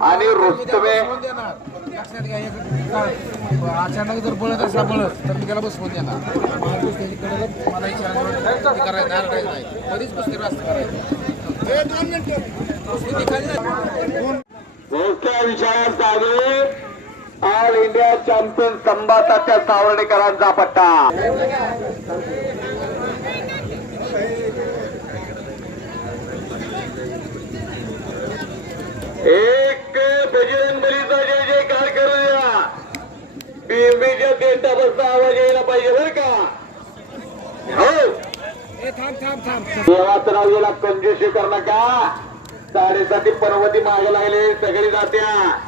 आणि रुस्तमे अचानक जर बोलत असला बळच तर मी त्याला बसवून देणार. मला करायचं नाही, कधीच कुस्ती रास्त करायचं चालू ऑल इंडिया चॅम्पियन संभाताच्या सावर्णेकरांचा पट्टा. आवाज यायला पाहिजे बरं का? हो. देवाचं नाव गेला कंजूशी कर नका साडेसाती पर्वती मागे लागले सगळी जात्या.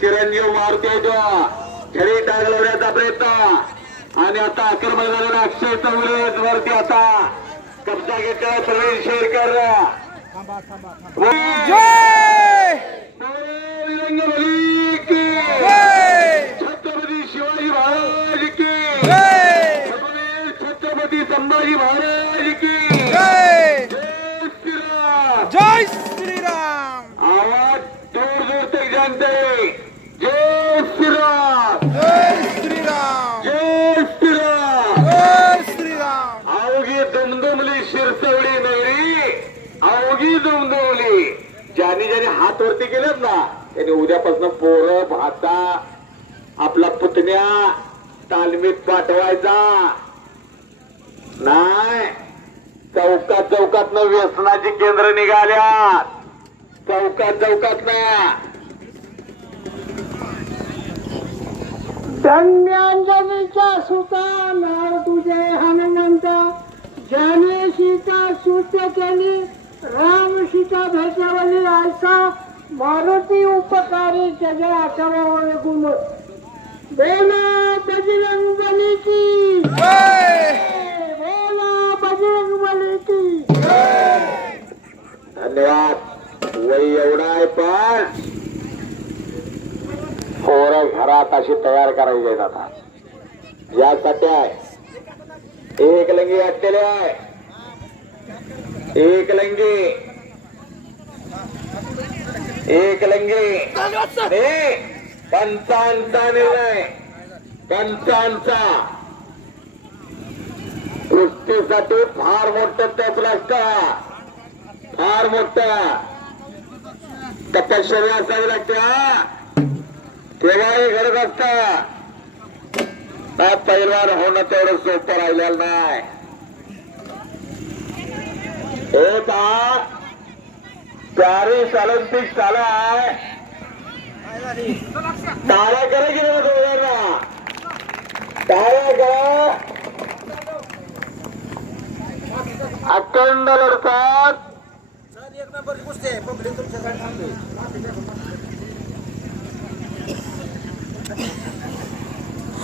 चिरंजीव मारुती तो. छडी टाकलवण्याचा प्रयत्न. आणि आता आक्रमण झालेला अक्षय चौरे वरती आता. कब्जा घेतला प्रवीण शेरकर ज्यांनी ज्यांनी हात वरती केलेत ना त्यांनी उद्यापासून पोरं भाता आपला पुतण्या तालमीत पाठवायचा. नाही चौकात चौकात व्यसनाची केंद्र निघाल्यात. चौकात चौकात ना. धन्यांजलीचा सुता नाव तुझे हनुमंत ज्याने सीता केली राम सीता भेटवली आयसा मारुती उपकारी जगे आठवण गुण बोला बजरंग बली की बोला बजरंग बली की धन्यवाद. वय एवढा आहे पण. पोरं घरात अशी तयार करायची आहेत आता यासाठी आहे. एक लंगी वाटलेले आहे. एक लंगी। एक लंगी। हे पंचांचा निर्णय। पंचांचा कुस्तीसाठी फार मोठं असतं फार मोठं। तपश्चर्या असावी लागते हा. तेव्हाही गरज असता काय पैलवान होणं तेवढं सोपं राहिलेलं नाही. एक हा पॅरिस ऑलिम्पिक झाला आहे टाळ्या करा की नाही दोघांना? टाळ्या करा. अखंड लढतात.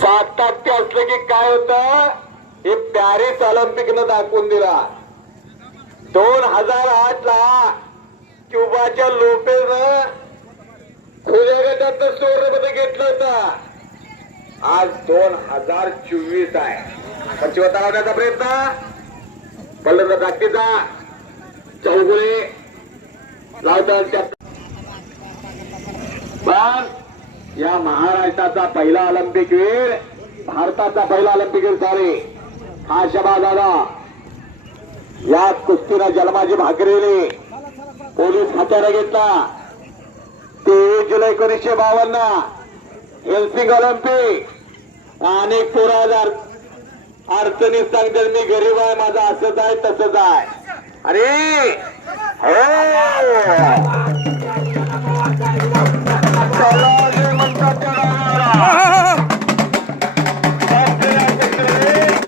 सात टक्के असलं की काय होतं? हे पॅरिस ऑलिम्पिकनं दाखवून दिला. दोन हजार आठ ला क्युबाच्या लोपेन खुल्या गटात सुवर्ण घेतलं होतं. आज दोन हजार चोवीस आहे. पंचवता लावण्याचा प्रयत्न. पल्लंदा धाकटीचा चौगुले लावतात पण या महाराष्ट्राचा पहिला ऑलिम्पिक वेळ भारताचा पहिला ऑलिम्पिक वेळ सॉरी हा शबा दादा या कुस्तीला जन्माची भाकरेने पोलीस हात्याला घेतला. तेवीस जुलै एकोणीसशे बावन्न. Helsinki Olympic. अनेक पोरा अडचणी अडचणीत सांगतात मी गरीब आहे माझा असंच आहे तसंच आहे. अरे! हो!